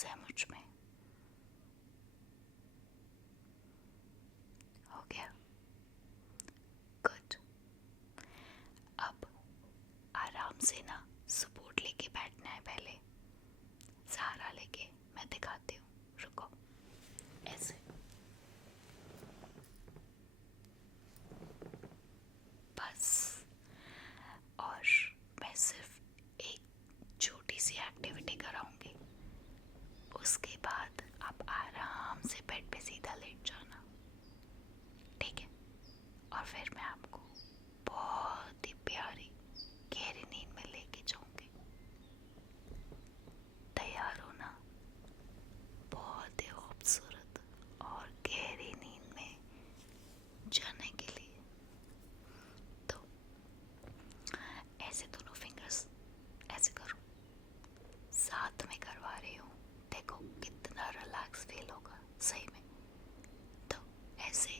Confidence है मुझ में। हो गया? गुड। अब आराम से ना सपोर्ट लेके बैठना है, पहले सहारा लेके। मैं दिखाती हूँ, रुको। ऐसे बस। और मैं सिर्फ एक छोटी सी एक्टिविटी कराऊंगी, उसके बाद आप आराम से बेड पे सीधा लेट जाना, ठीक है? और फिर मैं आपको बहुत ही प्यारी गहरी नींद में लेके जाऊंगी। तैयार हो ना? बहुत ही खूबसूरत और गहरी नींद में जाने के लिए। तो ऐसे दोनों फिंगर्स ऐसे करो, साथ में करवा रही हूँ, देखो कितना रिलैक्स फील होगा सही में। तो ऐसे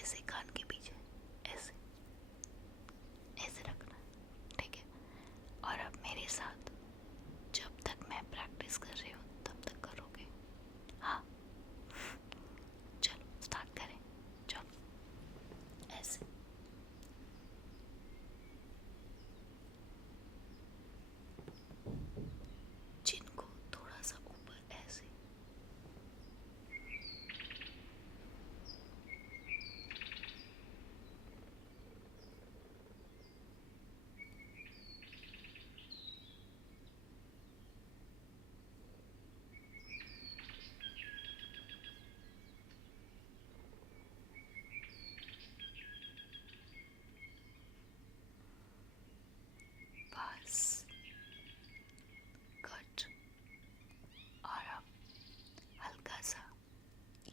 ऐसे कान के पीछे ऐसे ऐसे रखना, ठीक है? और अब मेरे साथ जब तक मैं प्रैक्टिस कर रही हूँ तब तक करोगे, हाँ? चलो स्टार्ट करें, चलो। ऐसे चिन को थोड़ा सा ऊपर, ऐसे। बस, गुड। और अब हल्का सा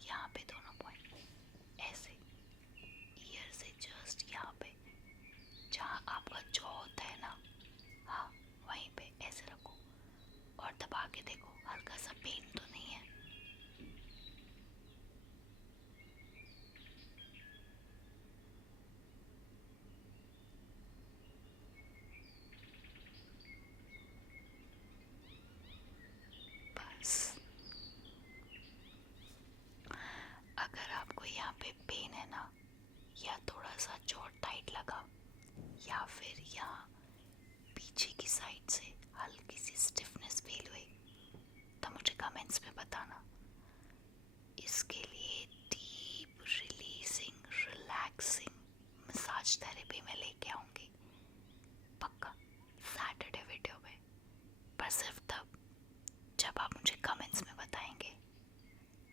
यहाँ पे दोनों पॉइंट ऐसे, ईयर से जस्ट यहाँ पे जहाँ आपका जॉ होता है ना, हाँ वहीं पे ऐसे रखो और दबा के देखो, हल्का सा पेन तो नहीं है? बस। अगर आपको यहाँ पे पेन है ना, या थोड़ा सा जॉ टाइट लगा, या फिर यहाँ पीछे की साइड से हल्की सी स्टिफनेस फील हुई, तो मुझे कमेंट्स में बताना। इसके लिए deep releasing relaxing massage therapy में लेके आऊंगी, पक्का, सैटरडे वीडियो में। पर सिर्फ तब जब आप मुझे कमेंट्स में बताएंगे।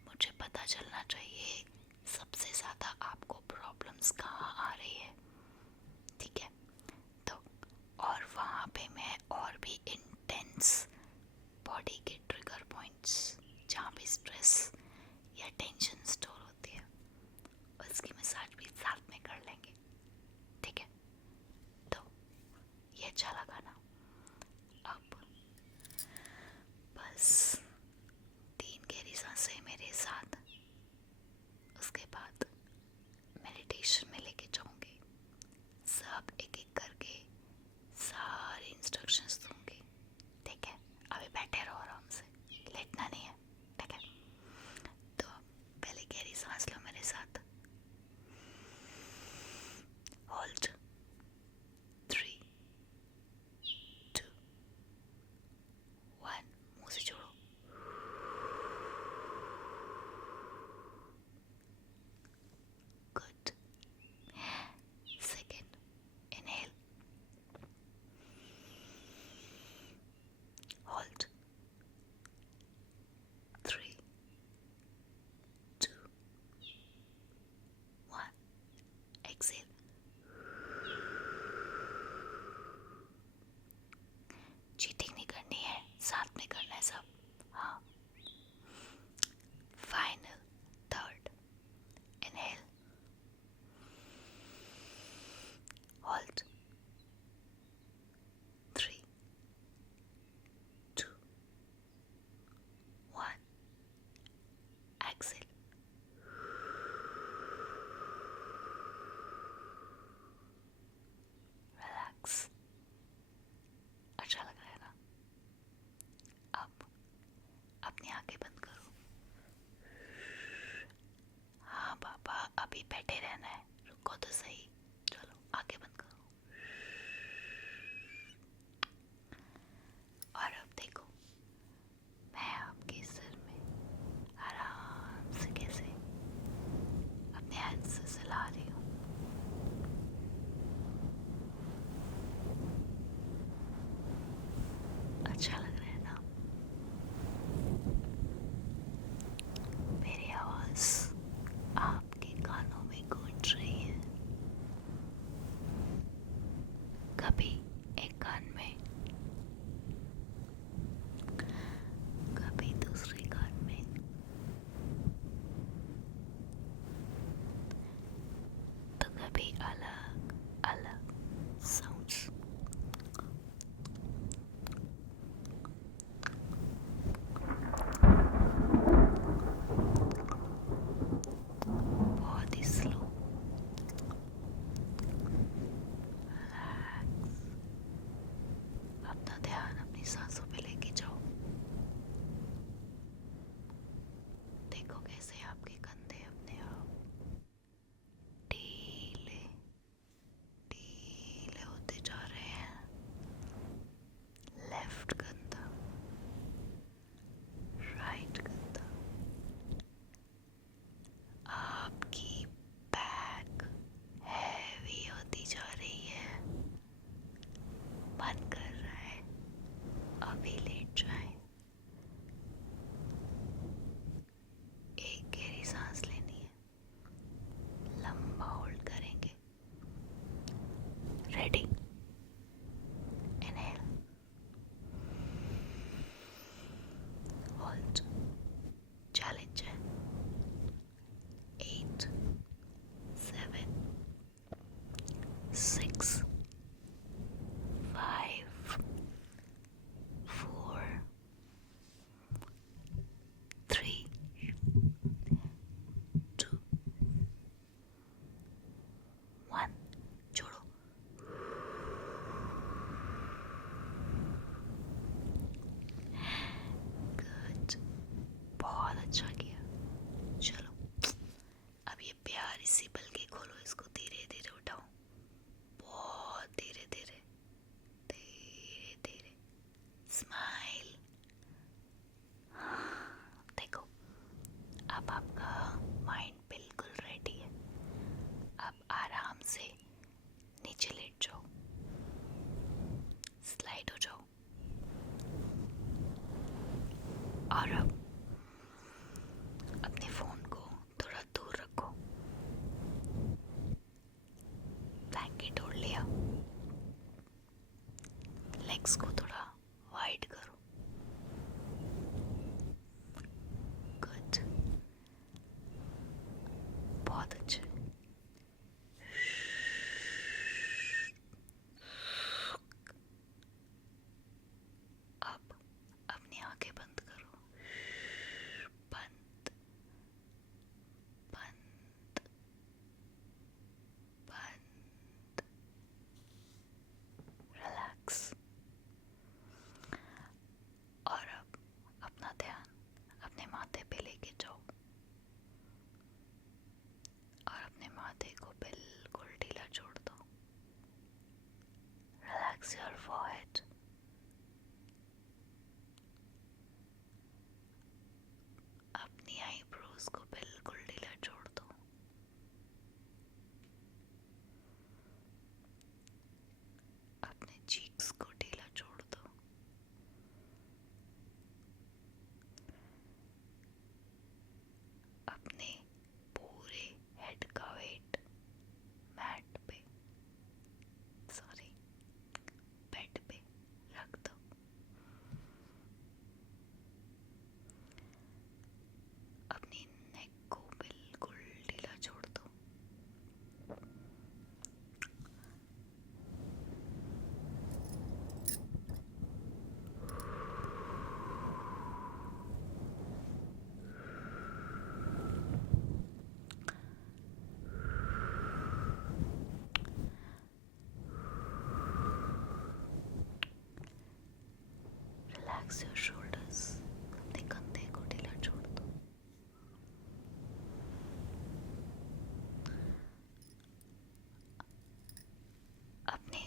मुझे पता चलना चाहिए सबसे ज़्यादा आपको प्रॉब्लम्स कहाँ आ रही है, ठीक है? तो और वहाँ पे मैं और भी इंटेंस बॉडी के ट्रिगर पॉइंट्स जहाँ पे स्ट्रेस या टेंशन स्टोर होती है, उसकी मसाज भी साथ में कर लेंगे, ठीक है? तो ये अच्छा लगा ना? अब बस 3 गहरी सांसें मेरे साथ, उसके बाद मेडिटेशन में लेके जाऊंगी, सब एक एक करके सारे इंस्ट्रक्शंस दूंगी, ठीक है? अभी बैठे रहो आराम से, लेटना नहीं है, ठीक है? तो पहले गहरी सांस लो मेरे साथ, होल्ड 3 2 1, मुंह से छोड़ो, good. Second, inhale, hold 3 2 1, exhale. Cheating नहीं करनी है, साथ में करना है सब, हाँ? Final, third, inhale, hold 3 2 1, exhale. Relax, अच्छा लग रहा है ना? अब और अब अपने फोन को थोड़ा दूर रखो, ब्लैंकेट ओढ़ लिया, लेग्स को थोड़ा वाइड करो, गुड, बहुत अच्छे। अब अपनी आंखें बंद करो, बंद बंद बंद, रिलैक्स। और अब अपना ध्यान अपने माथे पे लेके जाओ और अपने माथे को बिल्कुल ढीला छोड़ दो। Relax your forehead. अपनी आईब्रोज को बिल्कुल ढीला छोड़ दो। अपने चीक्स को ढीला छोड़ दो। अपने पूरे हेड का वेट मैट पे, सॉरी, बेड पे रख दो। अपनी नेक को बिल्कुल ढीला छोड़ दो। Relax your shoulders. अपने कंधे को ढीला छोड़ दो। अपने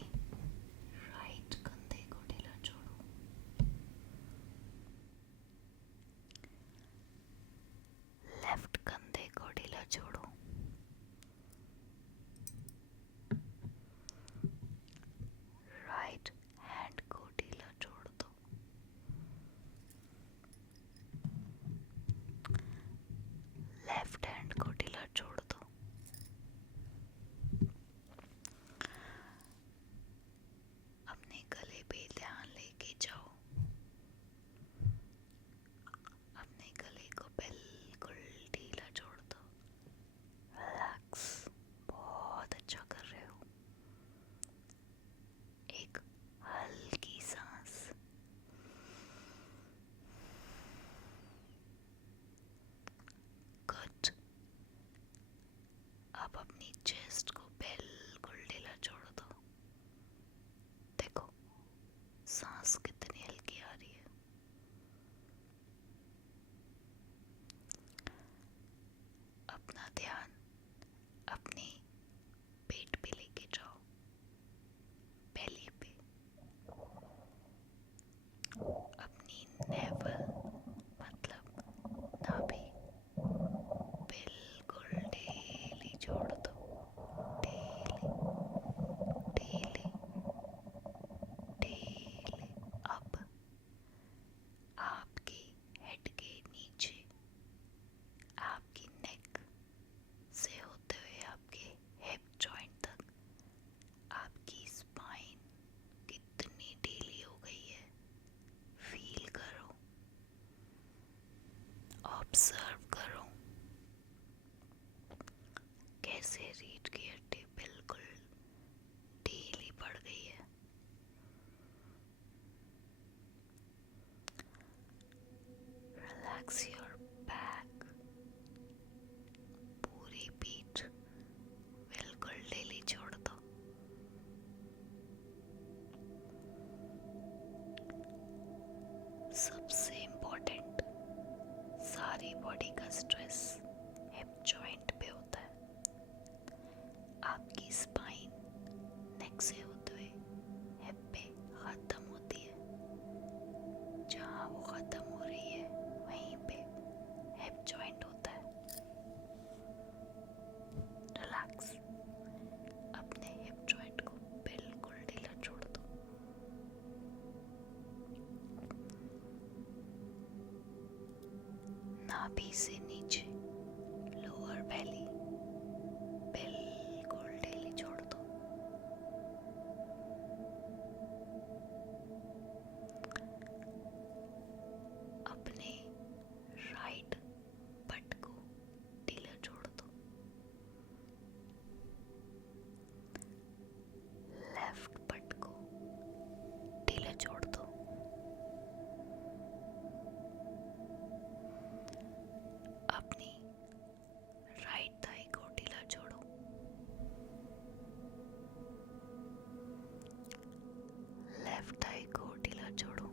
राइट कंधे को ढीला छोड़ो। लेफ्ट कंधे को ढीला छोड़ो। राइट हैंड को ढीला छोड़ दो। लेफ्ट हैंड को ढीला छोड़ दो। अपने गले पे ध्यान लेके जाओ। अपने गले को बिल्कुल ढीला छोड़ दो। रिलैक्स, बहुत अच्छा कर रहे हो। एक हल्की सांस। गुड। अब अपनी चेस्ट को बिल्कुल ढीला छोड़ दो। देखो सांस कितनी हल्की आ रही है। अपना ध्यान अपने पेट पे लेके जाओ, बेली पे। अपनी नेवल मतलब नाभि बिल्कुल ढीली छोड़ दो। ढीली ढीली ढीली। अब आपके हेड के नीचे, आपकी नेक से होते हुए आपके हिप जॉइंट तक आपकी स्पाइन कितनी ढीली हो गई है, फील करो, ऑब्जर्व करो कैसे रीढ़ की हड्डी बिल्कुल ढीली पड़ गई है। Relax your back. पूरी पीठ बिल्कुल ढीली छोड़ दो। सबसे इम्पोर्टेंट, सारी बॉडी का स्ट्रेस हिप जॉइंट पे होता है। आपकी स्पाइन नेक से होते हुए हिप पे खत्म होती है। जहाँ वो खत्म हो रही है वहीं पे हिप जॉइंट होता है। रिलैक्स। अपने हिप जॉइंट को बिल्कुल ढीला छोड़ दो। नाभि से नीचे लोअर बेली बिल्कुल ढीली छोड़ दो। अपने राइट पट को ढीला छोड़ दो। लेफ्ट पट को ढीला छोड़ दो। अपनी राइट थाई को ढीला छोड़ो। लेफ्ट थाई को ढीला छोड़ो।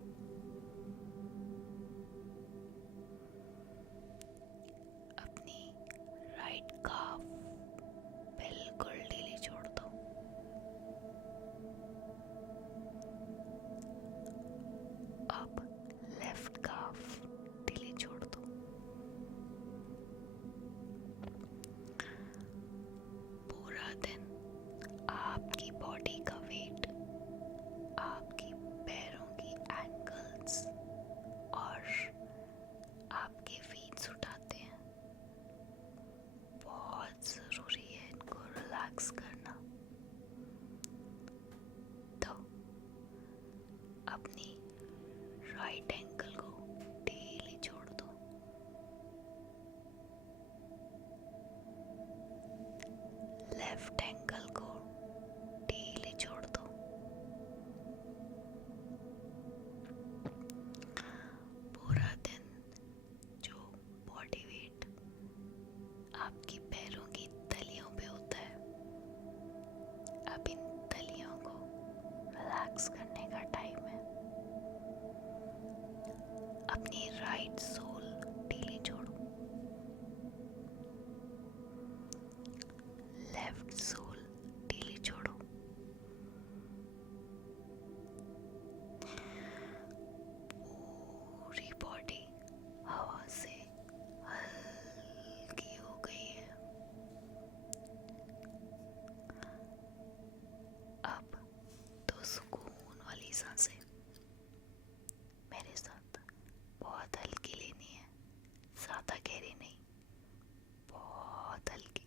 अपनी राइट काफ बिल्कुल ढीली छोड़ दो। अब लेफ्ट काफ ढीली छोड़ दो। पूरा दिन आपकी बॉडी का वेट आपकी पैरों की एंकल्स और आपके फीट्स उठाते हैं। बहुत ज़रूरी है इनको रिलैक्स करना। तो अपनी राइट एंकल को ढीली छोड़ दो। लेफ्ट एंकल को ढीली छोड़ दो। पूरा दिन जो बॉडी वेट आपकी पैरों की तलियों पे होता है, अब इन तलियों को रिलैक्स करने का टाइम है। अपनी राइट सोल ढीली छोड़ो। लेफ्ट सोल ढीली छोड़ो। पूरी बॉडी हवा से हल्की हो गई है। अब तो सुकून वाली सांसें मेरे साथ बहुत हल्की लेनी है, ज़्यादा गहरी नहीं, बहुत हल्की।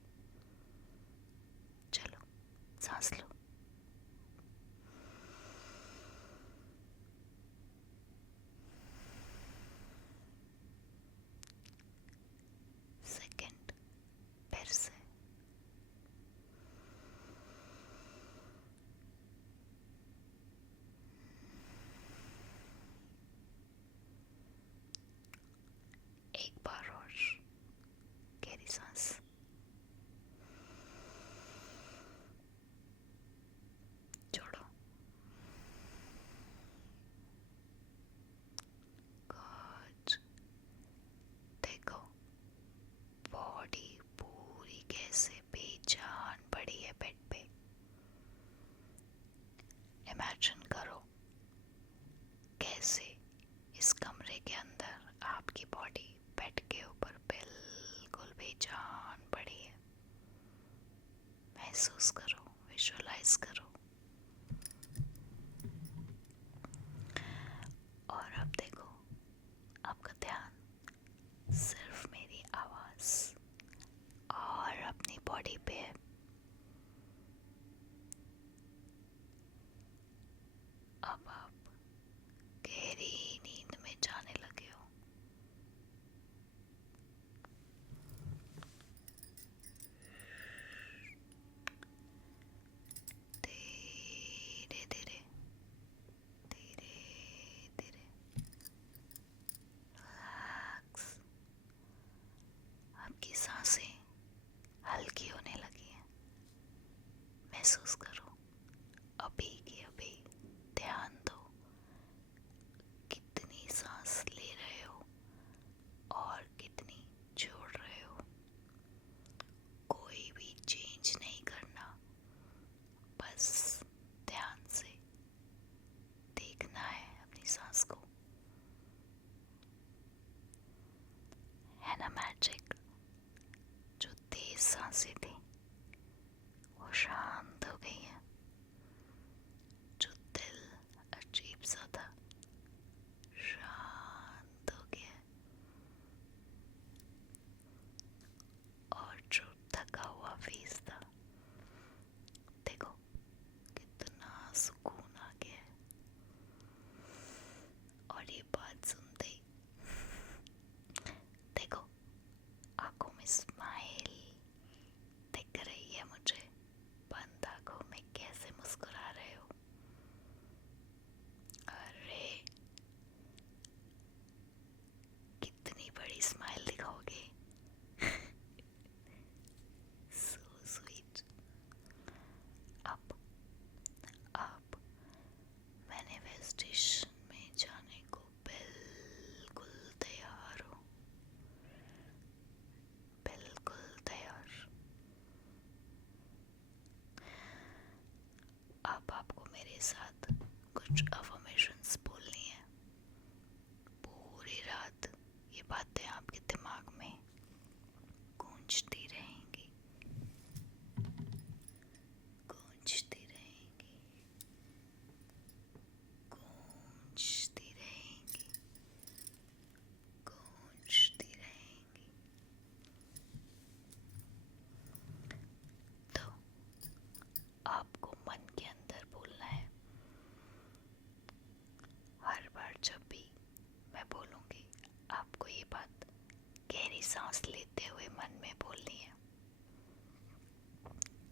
सांस लेते हुए मन में बोलनी है,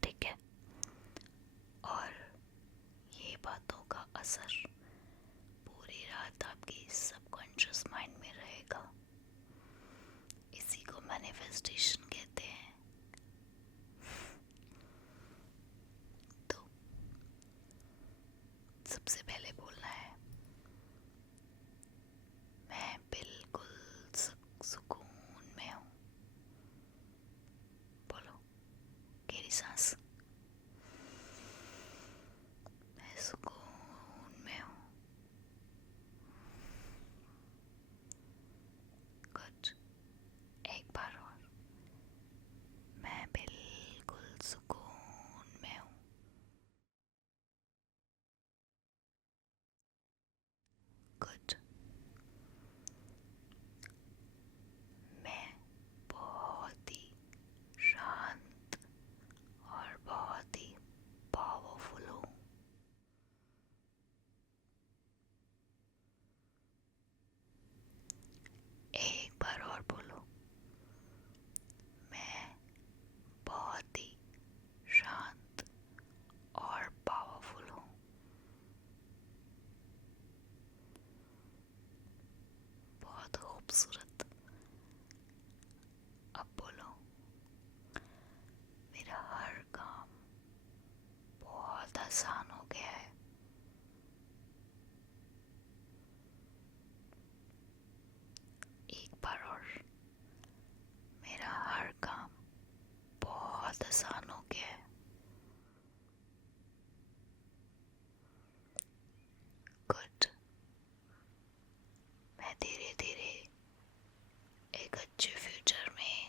ठीक है? और ये बातों का असर पूरी रात आपकी सबकॉन्शियस माइंड में रहेगा। इसी को मैनिफेस्टेशन कहते हैं। तो सबसे पहले बोलना है, मैं बिल्कुल सुकून में हूँ। बोलो, गहरी सांस। मैं सुकून में हूँ। गुड। एक बार और, मैं बिल्कुल सुकून में हूँ। गुड। मैं बहुत ही शांत और बहुत ही पावरफुल हूँ। एक बार और बोलो, मैं बहुत ही शांत और पावरफुल हूँ। बहुत खूबसूरत। अब बोलो, मेरा हर काम बहुत आसान हो गया है। एक बार और, मेरा हर काम बहुत आसान हो गया है। गुड। मैं धीरे धीरे एक अच्छे फ्यूचर में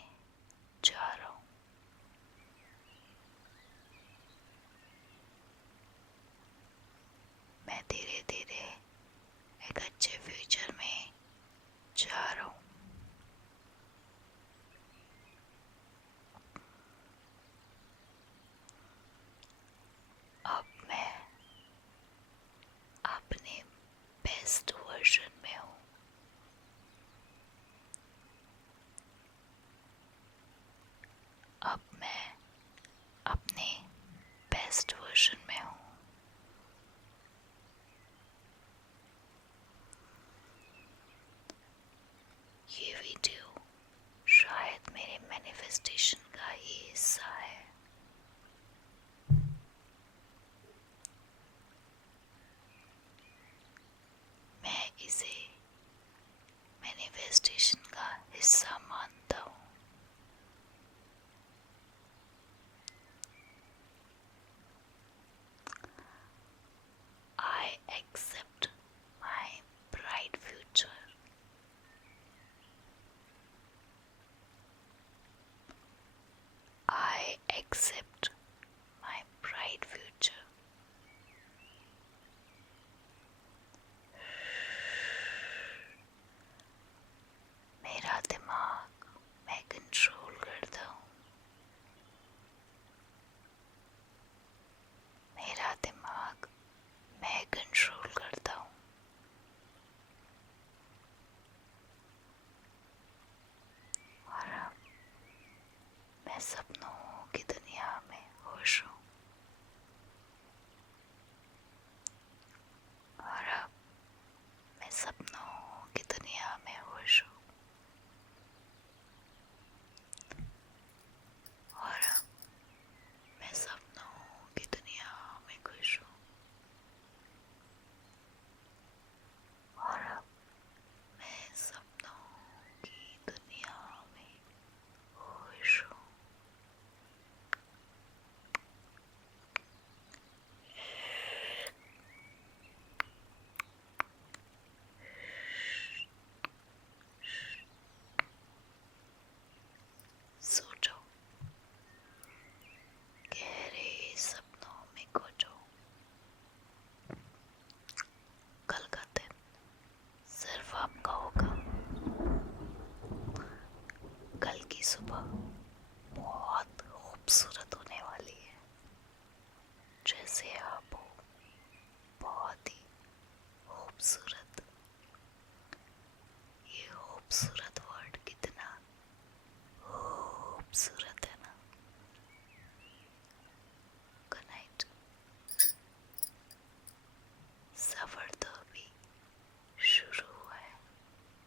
जा रहा हूँ। मैं धीरे धीरे एक अच्छे फ्यूचर में जा रहा हूँ। अब मैं अपने बेस्ट वर्जन में हूँ। अब मैं अपने बेस्ट वर्जन में हूँ। ये वीडियो शायद मेरे मैनिफेस्टेशन का ही हिस्सा है। मैं इसे मैनिफेस्टेशन का हिस्सा मानता हूँ। I accept my bright future. I accept my bright future. मेरा दिमाग मैं कंट्रोल करता हूँ। मेरा दिमाग मैं कंट्रोल करता हूँ। और अब मैं सपनों की दुनिया में खुश हूँ। और अब मैं सपनों की दुनिया में खुश हूँ। और अब मैं सपनों की दुनिया में खुश हूँ। और अब मैं सपनों की दुनिया में खुश हूँ। खूबसूरत